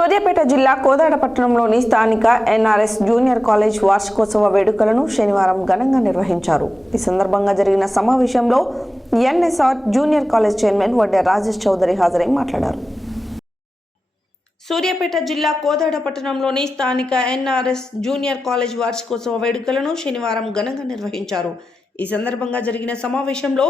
సూర్యాపేట జిల్లా కోదాడ పట్టణంలోని స్థానిక ఎన్ఆర్ఎస్ జూనియర్ కాలేజ్ వార్షికోత్సవ వేడుకలను శనివారం ఘనంగా నిర్వహించారు. ఈ సందర్భంగా జరిగిన సమావేశంలో NSR junior college chairman Vadde Rajesh Chowdary హాజరై మాట్లాడారు. సూర్యాపేట జిల్లా కోదాడ పట్టణంలోని స్థానిక ఎన్ఆర్ఎస్ జూనియర్ కాలేజ్ వార్షికోత్సవ వేడుకలను శనివారం ఘనంగా నిర్వహించారు. ఈ సందర్భంగా జరిగిన సమావేశంలో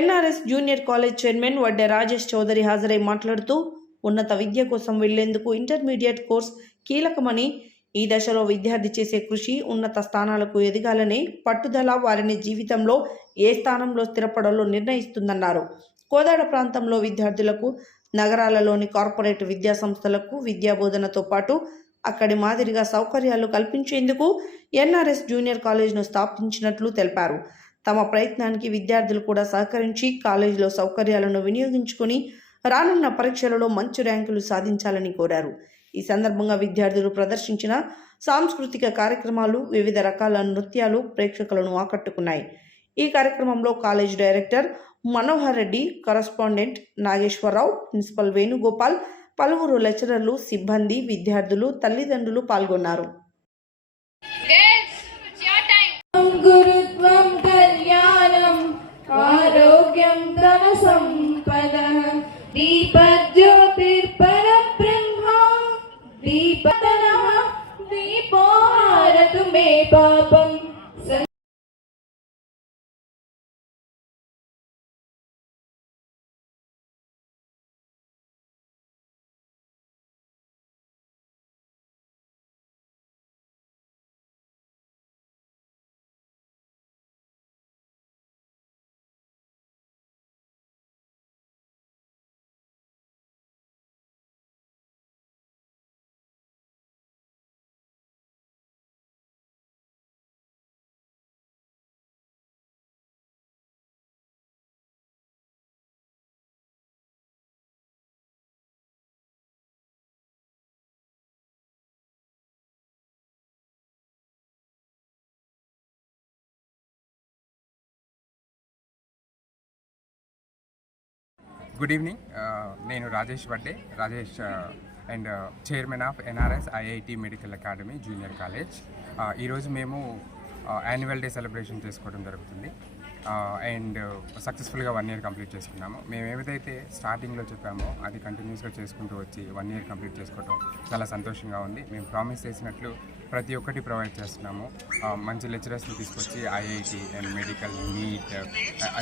NRS junior college chairman Vadde Rajesh Chowdary హాజరై మాట్లాడుతూ ఉన్నత విద్య కోసం వెళ్ళేందుకు ఇంటర్మీడియట్ కోర్స్ కీలకమని ఈ దశలో విద్యార్థి చేసే కృషి ఉన్నత స్థానాలకు ఎదగాలని పట్టుదల వారిని జీవితంలో ఏ స్థానంలో స్థిరపడాలో నిర్ణయిస్తుందన్నారు. కోదాడ ప్రాంతంలో విద్యార్థులకు నగరాలలోని కార్పొరేట్ విద్యా సంస్థలకు విద్యా బోధనతో పాటు అక్కడి మాదిరిగా సౌకర్యాలు కల్పించేందుకు ఎన్ఆర్ఎస్ జూనియర్ కాలేజ్ను స్థాపించినట్లు తెలిపారు. తమ ప్రయత్నానికి విద్యార్థులు కూడా సహకరించి కాలేజీలో సౌకర్యాలను వినియోగించుకొని రానున్న పరీక్షలలో మంచి ర్యాంకులు సాధించాలని కోరారు. ఈ సందర్భంగా విద్యార్థులు ప్రదర్శించిన సాంస్కృతిక కార్యక్రమాలు వివిధ రకాల నృత్యాలు ప్రేక్షకులను ఆకట్టుకున్నాయి. ఈ కార్యక్రమంలో college director Manohar Reddy correspondent Nageswararao principal Venugopal పలువురు లెక్చరర్లు సిబ్బంది విద్యార్థులు తల్లిదండ్రులు పాల్గొన్నారు. दीपज्योतिर्परब्रह्मा दीपतनः दीपो हारतु मे पापम् గుడ్ ఈవినింగ్ uh, నేను Rajesh Vadde. Rajesh and chairman of NRS IIT medical academy junior college ఈరోజు మేము యాన్యువల్ డే సెలబ్రేషన్ చేసుకోవడం జరుగుతుంది. అండ్ సక్సెస్ఫుల్గా వన్ ఇయర్ కంప్లీట్ చేసుకున్నాము. మేము ఏదైతే స్టార్టింగ్లో చెప్పామో అది కంటిన్యూస్గా చేసుకుంటూ వచ్చి వన్ ఇయర్ కంప్లీట్ చేసుకోవటం చాలా సంతోషంగా ఉంది. మేము ప్రామిస్ చేసినట్లు ప్రతి ఒక్కటి ప్రొవైడ్ చేస్తున్నాము. మంచి లెక్చరర్స్ని తీసుకొచ్చి IIT and medical NEET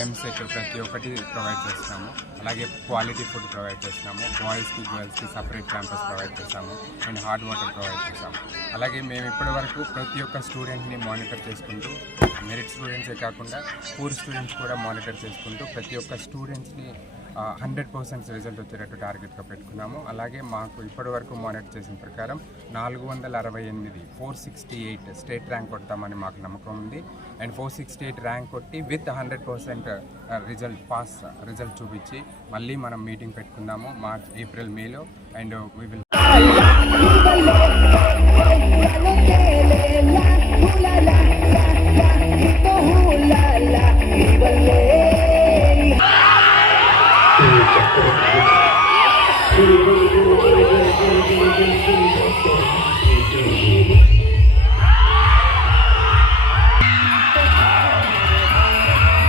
EAMCET ప్రతి ఒక్కటి ప్రొవైడ్ చేస్తున్నాము. అలాగే క్వాలిటీ ఫుడ్ ప్రొవైడ్ చేస్తున్నాము. బాయ్స్కి గర్ల్స్కి సపరేట్ క్యాంపస్ ప్రొవైడ్ చేస్తాము. అండ్ హాట్ వాటర్ ప్రొవైడ్ చేస్తాము. అలాగే మేము ఇప్పటి వరకు ప్రతి ఒక్క స్టూడెంట్ని మానిటర్ చేసుకుంటూ మెరిట్ స్టూడెంట్సే కాకుండా పూర్ స్టూడెంట్స్ కూడా మానిటర్ చేసుకుంటూ ప్రతి ఒక్క స్టూడెంట్స్ని హండ్రెడ్ పర్సెంట్ రిజల్ట్ వచ్చేటట్టు టార్గెట్గా పెట్టుకున్నాము. అలాగే మాకు ఇప్పటివరకు మానిటర్ చేసిన ప్రకారం నాలుగు వందల అరవై ఎనిమిది four sixty eight state rank కొడతామని మాకు నమ్మకం ఉంది. And four sixty eight rank కొట్టి with hundred percent result pass result చూపించి మళ్ళీ మనం మీటింగ్ పెట్టుకుందాము మార్చ్ ఏప్రిల్ మేలో. And we will Thank you.